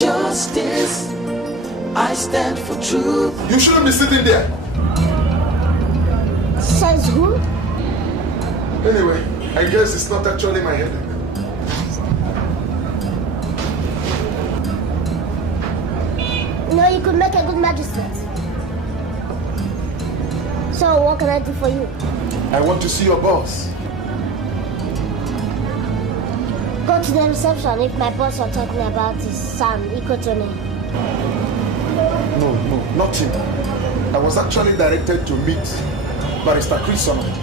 Justice, I stand for truth. You shouldn't be sitting there. Says who? Anyway, I guess it's not actually my headache. No, you could make a good magistrate. So, what can I do for you? I want to see your boss. Go to the reception if my boss are talking about his son, Ikotone. No, not him. I was actually directed to meet Barrister Chris Solomon.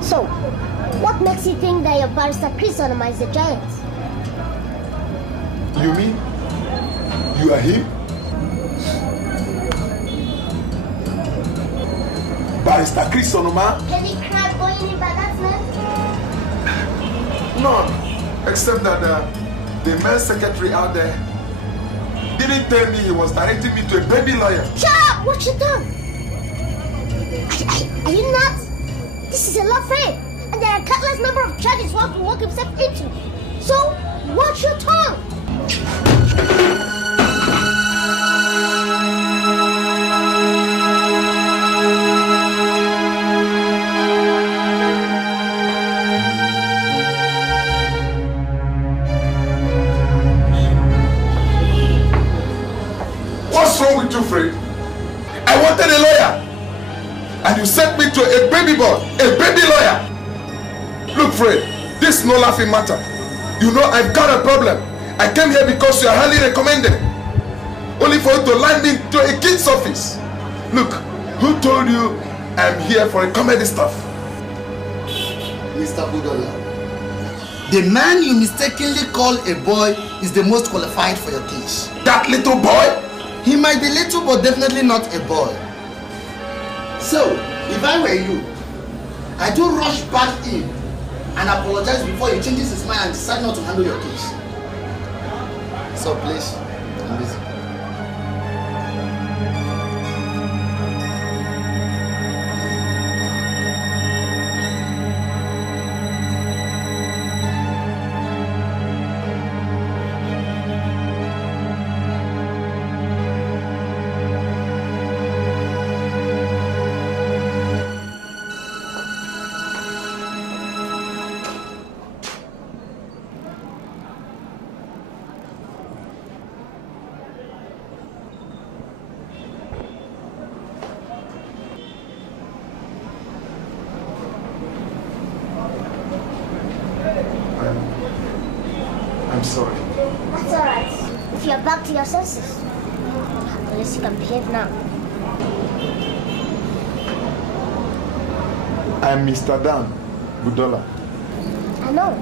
So, what makes you think that your Barrister Chris Solomon is a giant? You mean you are him? Barrister Chris Solomon? Any crime going in by that man? None, except that the men's secretary out there didn't tell me he was directing me to a baby lawyer. Shut up! Watch your tongue! Are you nuts? This is a law firm, and there are countless number of charges one can work himself into. So, watch your tongue! What's wrong with you, Fred? I wanted a lawyer, and you sent me to a baby boy, a baby lawyer. Look, Fred, this is no laughing matter. You know I've got a problem. I came here because you are highly recommended, only for you to land into a kid's office. Look, who told you I'm here for a comedy stuff? Mr. Budola, the man you mistakenly call a boy is the most qualified for your case. That little boy? He might be little, but definitely not a boy. So, if I were you, I do rush back in and apologize before he changes his mind and decides not to handle your case. So please, I'm busy. I'm sorry. That's alright. If you're back to your senses, at least you can behave now. I'm Mr. Dan Budola. I know.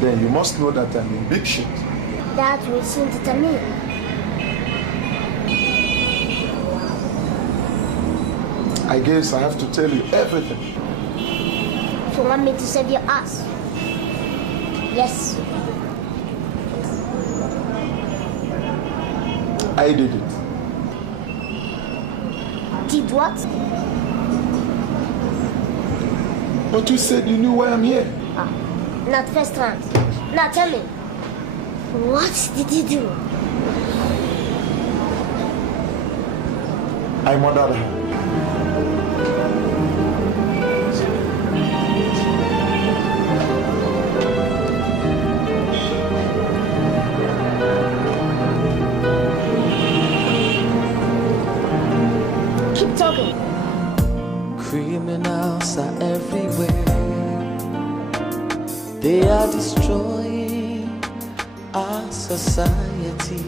Then you must know that I'm in big shit. That will soon determine. I guess I have to tell you everything. If you want me to save your ass. Yes. I did it. Did what? But you said you knew why I'm here. Ah, not first round. Now tell me, what did you do? I murdered her. Keep talking. Criminals are everywhere. They are destroying our society.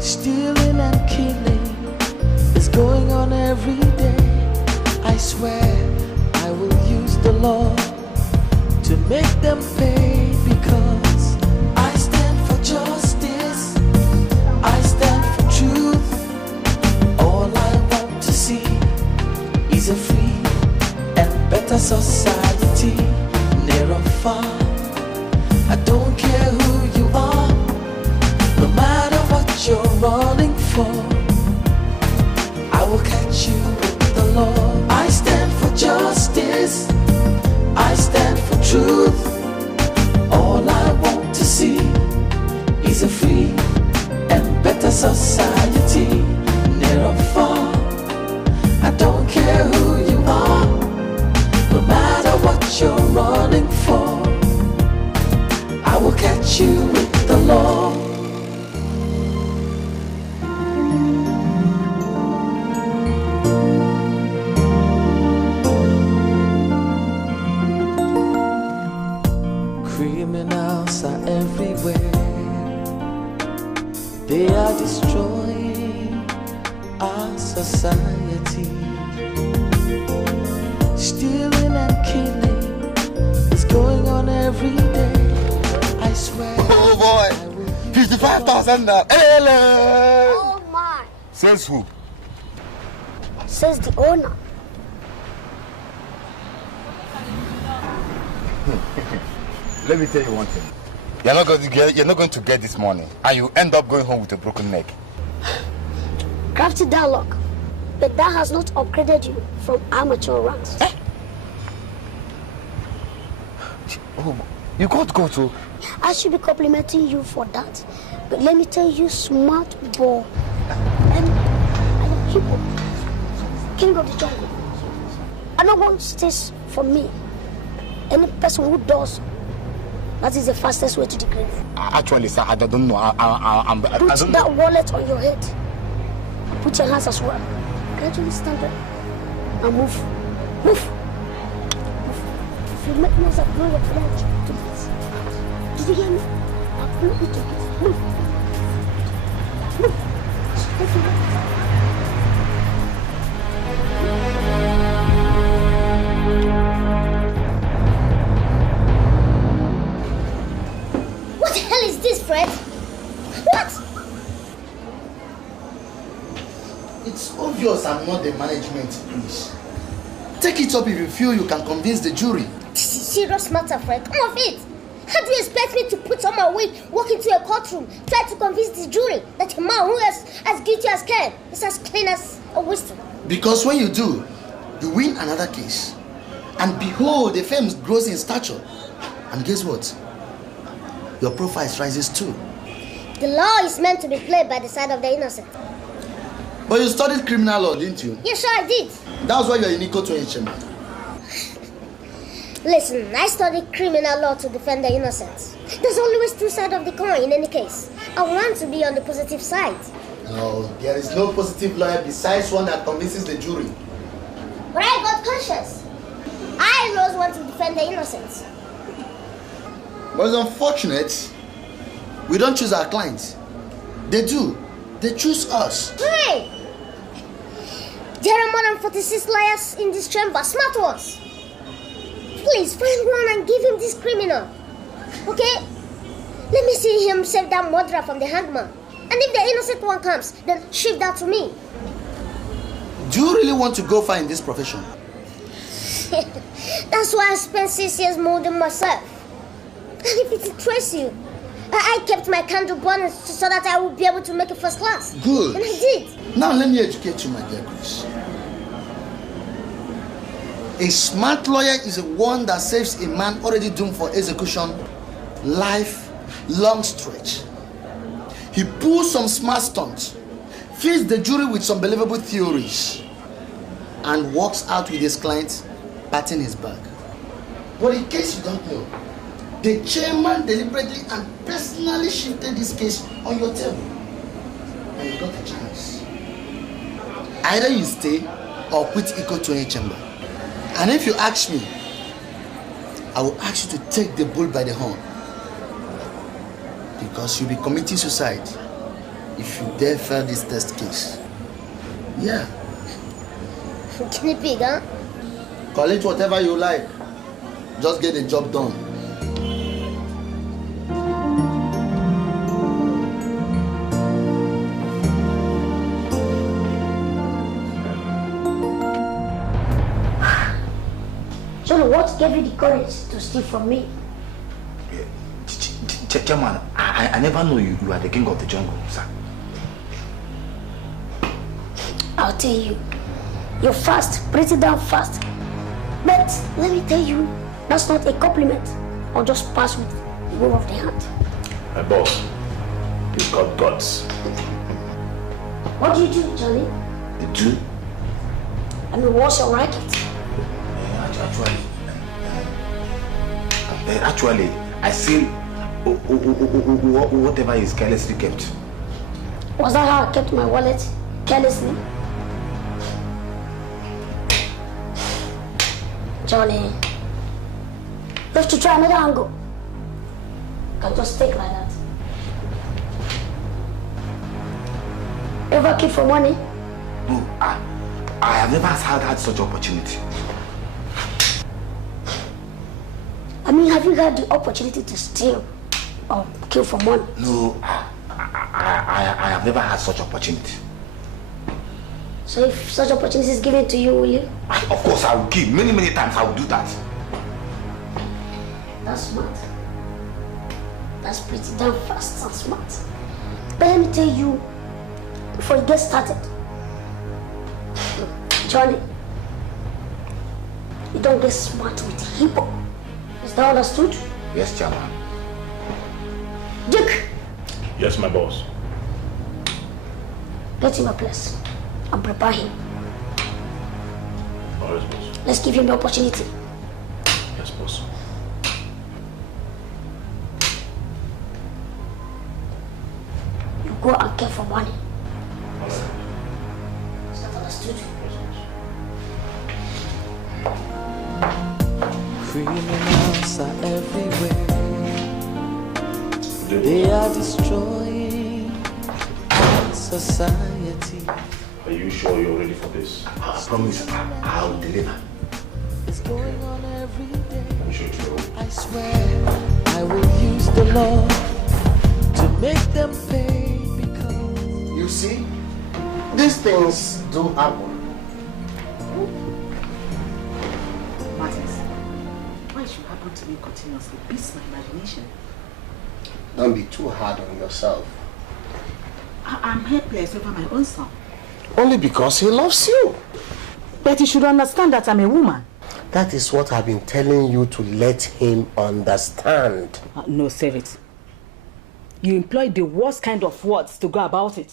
Stealing and killing is going on every day. I swear I will use the law to make them pay, because I stand for justice, I stand for truth. All I want to see is a free and better society, near or far. I don't care who you are, no matter what you're running for, I will catch you with the law. I stand for justice, what you're running for. I will catch you with the law. Criminals are everywhere. They are destroying our society. Stealing and killing is going on every day. I swear. Oh boy, 55,000 now. Hello. Oh my. Says who? Says the owner. Let me tell you one thing. You're not going to get this money, and you end up going home with a broken neck. Crafty dialogue. But that has not upgraded you from amateur ranks. Eh? Oh, you got to go to. I should be complimenting you for that. But let me tell you, smart boy. And I am Hippo, king of the jungle. And no one stays for me. Any person who does, that is the fastest way to the grave. Actually, sir, I don't know. Put that wallet on your head. Put your hands as well. Gradually stand up and move. Move. Move. If you make noise, I'll blow your blood to bits. Did you hear me? I'll blow you to bits. Move. Move. Take your hands. What the hell is this, Fred? What? It's obvious I'm not the management, please. Take it up if you feel you can convince the jury. This is serious matter, Fred. Come off it. How do you expect me to put on my wig, walk into a courtroom, try to convince the jury that a man who is as guilty as Ken is as clean as a whistle? Because when you do, you win another case. And behold, the fame grows in stature. And guess what? Your profile rises too. The law is meant to be played by the side of the innocent. But you studied criminal law, didn't you? Yeah, sure I did. That's why you're in Iko to. Listen, I studied criminal law to defend the innocent. There's always two sides of the coin in any case. I want to be on the positive side. No, there is no positive lawyer besides one that convinces the jury. But I got conscience. I always want to defend the innocent. But it's unfortunate, we don't choose our clients. They do. They choose us. Hey! There are more than 46 lawyers in this chamber, smart ones. Please find one and give him this criminal. Okay? Let me see him save that murderer from the hangman. And if the innocent one comes, then shift that to me. Do you really want to go far in this profession? That's why I spent 6 years molding myself. And if it interests you, I kept my candle burning so that I would be able to make it first class. Good. And I did. Now let me educate you, my dear Chris. A smart lawyer is one that saves a man already doomed for execution life long stretch. He pulls some smart stunts, feeds the jury with some believable theories, and walks out with his client patting his back. But in case you don't know, the chairman deliberately and personally shifted this case on your table. And you got a chance. Either you stay or quit Iko to a chamber. And if you ask me, I will ask you to take the bull by the horn. Because you'll be committing suicide if you dare fail this test case. Yeah. Guinea pig, huh? Call it whatever you like. Just get the job done. So what gave you the courage to steal from me? Chairman, I never knew you are the king of the jungle, sir. I'll tell you. You're fast, pretty damn fast. But let me tell you, that's not a compliment. I'll just pass with the wave of the hand. My boss, you've got guts. What do you do, Johnny? You do? I mean, what's your racket? Actually, Actually, I seal whatever is carelessly kept. Was that how I kept my wallet carelessly? Johnny, you have to try another angle. Can just take like that. Ever keep for money? No, I have never had such opportunity. I mean, have you had the opportunity to steal or kill for money? No, I have never had such opportunity. So if such opportunity is given to you, will you? Of course I will kill. Many times I will do that. That's smart. That's pretty damn fast and smart. But let me tell you, before you get started, Johnny, you don't get smart with hip-hop. Is that understood? Yes, Chairman. Dick! Yes, my boss. Get him a place and prepare him. Oh, yes, boss. Let's give him the opportunity. Yes, boss. You go and care for money. All right. Is that understood? Criminals are everywhere. They are destroying our society. Are you sure you're ready for this? I promise I'll deliver. It's going on every day. I'm sure you will. I swear I will use the law to make them pay because You see, these things do happen. Martins, why should happen to me continuously beats my imagination. Don't be too hard on yourself. I'm helpless over my own son. Only because he loves you. But you should understand that I'm a woman. That is what I've been telling you to let him understand. No, save it. You employ the worst kind of words to go about it.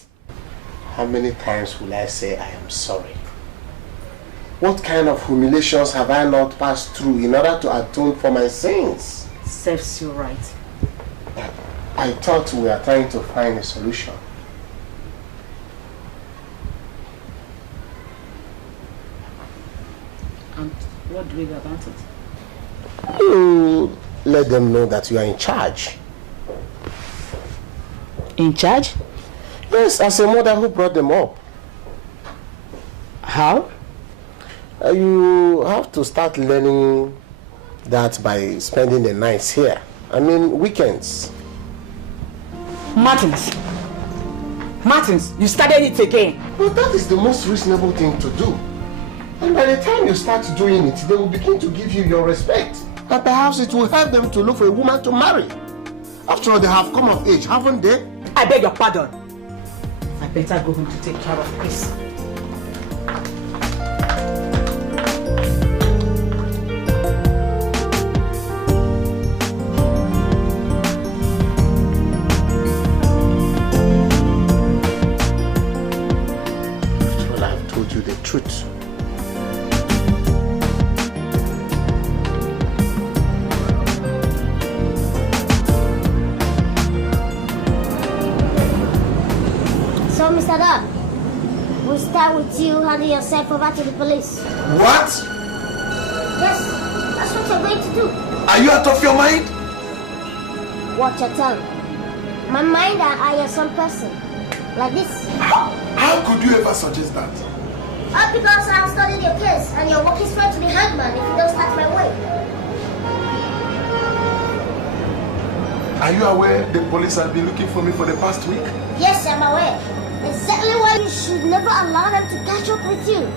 How many times will I say I am sorry? What kind of humiliations have I not passed through in order to atone for my sins? Serves you right. I thought we were trying to find a solution. And what do we do about it? You let them know that you are in charge. In charge? Yes, as a mother who brought them up. How? You have to start learning that by spending the nights here. I mean, weekends. Martins, you started it again. But that is the most reasonable thing to do. And by the time you start doing it, they will begin to give you your respect. And perhaps it will help them to look for a woman to marry. After all, they have come of age, haven't they? I beg your pardon. I better go home to take care of Chris. Well, I've told you the truth. So, Mr. Dog, we'll start with you handing yourself over to the police. What? Yes, that's what you're going to do. Are you out of your mind? Watch your tongue. My mind and I are some person. Like this. How could you ever suggest that? All because I'm studying your case and you're walking straight to the hangman if you don't start my way. Are you aware the police have been looking for me for the past week? Yes, I'm aware. Exactly why you should never allow them to catch up with you.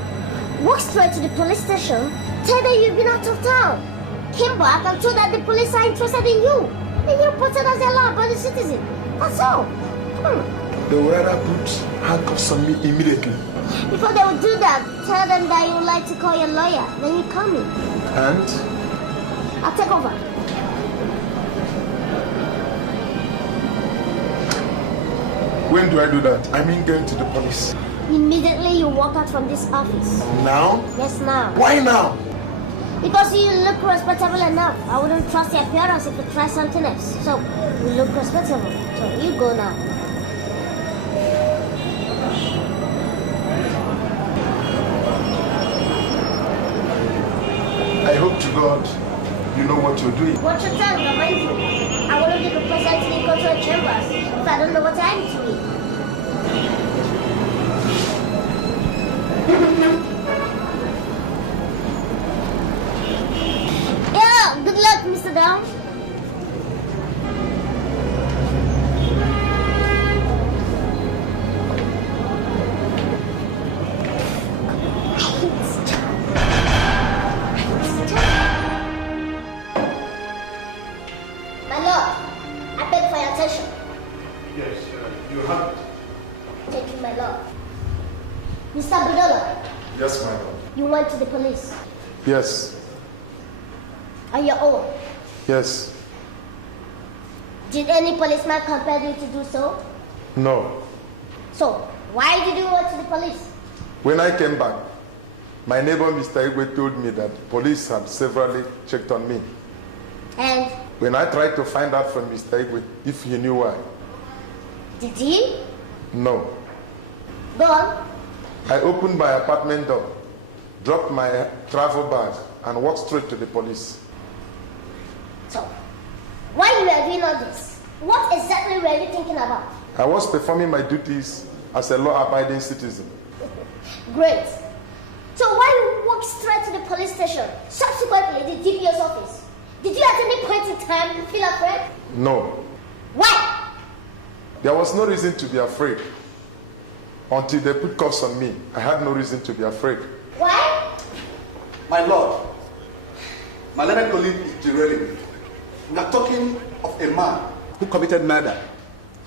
Walk straight to the police station, tell them you've been out of town. Came back and told that the police are interested in you. And you're reported as a law-abiding citizen. That's all. They will rather put handcuffs on me immediately. Before they will do that, tell them that you would like to call your lawyer. Then you call me. And? I'll take over. When do I do that? I mean going to the police. Immediately you walk out from this office. Now? Yes, now. Why now? Because you look respectable enough. I wouldn't trust your appearance if you try something else. So, you look respectable. So, you go now. I hope to God you know what you're doing. Watch your tongue, remind you. I wouldn't be representing in control chambers if I don't know what I'm doing. Yeah, good luck, Mr. Down. My lord, I beg for your attention. Yes, you have it. Thank you, my lord. Mr. Budola, Yes, my lord. you went to the police Yes. on your own. Yes. Did any policeman compel you to do so? No. So, why did you go to the police? When I came back, my neighbor Mr. Igwe told me that the police had severally checked on me. And When I tried to find out from Mr. Igwe if he knew why, did he? no. Go on. I opened my apartment door, dropped my travel bag, and walked straight to the police. So, while you were doing all this, what exactly were you thinking about? I was performing my duties as a law-abiding citizen. Great. So why you walked straight to the police station, subsequently the DPO's office? Did you at any point in time feel afraid? No. Why? There was no reason to be afraid. Until they put cuffs on me, I had no reason to be afraid. Why? My lord, my learned colleague is derailing me. We are talking of a man who committed murder.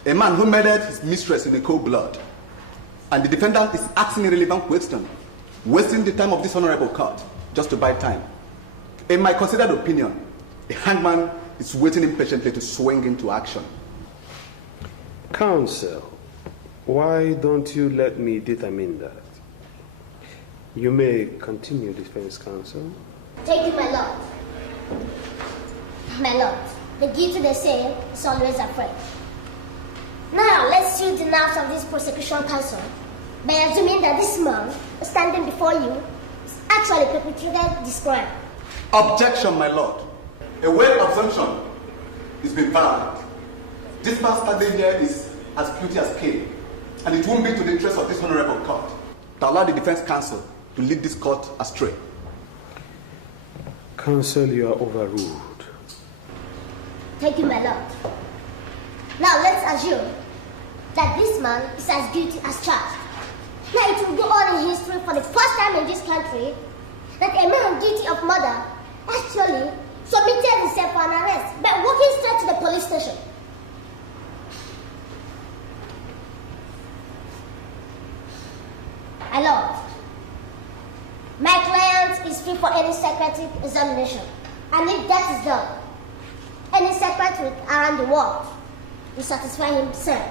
A man who murdered his mistress in a cold blood. And the defendant is asking irrelevant questions, wasting the time of this honorable court just to buy time. In my considered opinion, a hangman is waiting impatiently to swing into action. Counsel, why don't you let me determine that? You may continue, defense counsel. Thank you, my lord. My lord, the guilty, they say, is always afraid. Now, let's see the nerves of this prosecution counsel by assuming that this man standing before you is actually perpetrated this crime. Objection, my lord. A weight assumption is being found. This man standing here is as guilty as Cain, and it won't be to the interest of this honorable court to allow the defense counsel to lead this court astray. Counsel, you are overruled. Thank you, my lord. Now, let's assume that this man is as guilty as charged. Now, it will go on in history for the first time in this country that a man guilty of murder actually submitted himself for an arrest by walking straight to the police station. My lord, my client is free for any psychiatric examination, and if that is done, any psychiatrist around the world will satisfy himself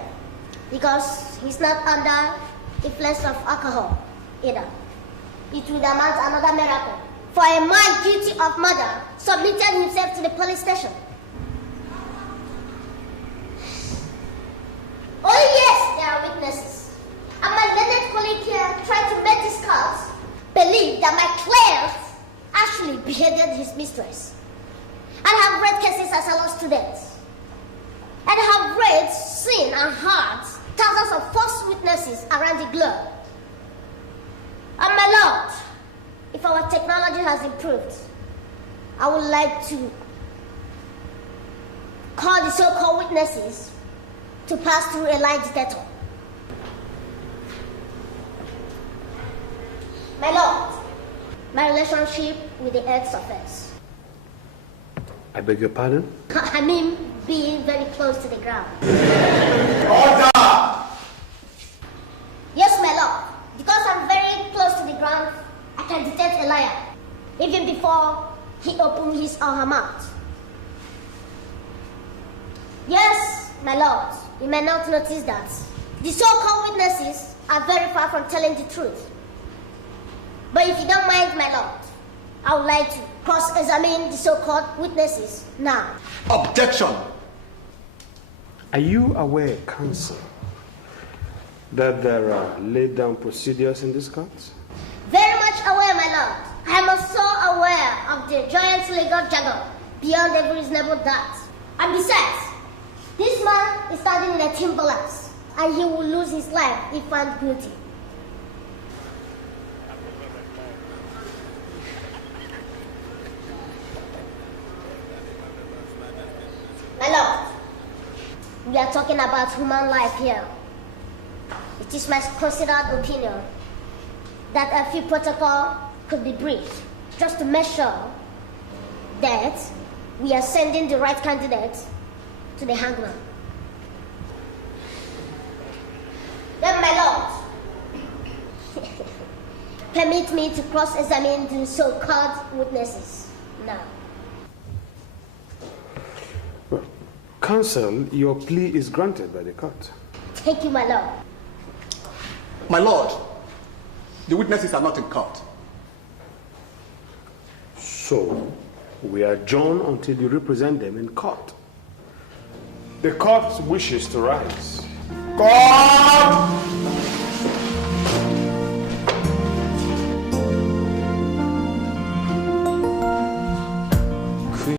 because he's not under influence of alcohol either. It would amount to another miracle for a man guilty of murder submitted himself to the police station. Oh yes, there are witnesses. And my learned colleague here tried to make this court believe that my client actually beheaded his mistress. And have read cases as a law student. And have read, seen, and heard thousands of false witnesses around the globe. And my lord, if our technology has improved, I would like to call the so-called witnesses to pass through a lie detector. My lord, my relationship with the ex-offense. I beg your pardon? I mean, being very close to the ground. Order! Yes, my lord. Because I'm very close to the ground, I can detect a liar, even before he opened his or her mouth. Yes, my lord. You may not notice that. The so-called witnesses are very far from telling the truth. But if you don't mind, my lord, I would like to cross-examine the so-called witnesses now. Objection. Are you aware, counsel, that there are laid down procedures in this court? Very much aware, my lord. I am also aware of the giant legal jargon beyond every reasonable doubt. And besides, this man is standing in a timberlands, and he will lose his life if found guilty. My lord, we are talking about human life here. It is my considered opinion that a few protocol could be breached just to make sure that we are sending the right candidate to the hangman. Then, my lord, permit me to cross-examine the so-called witnesses now. Counsel, your plea is granted by the court. Thank you, my lord. My lord, the witnesses are not in court. So, we adjourn until you represent them in court. The court wishes to rise. God!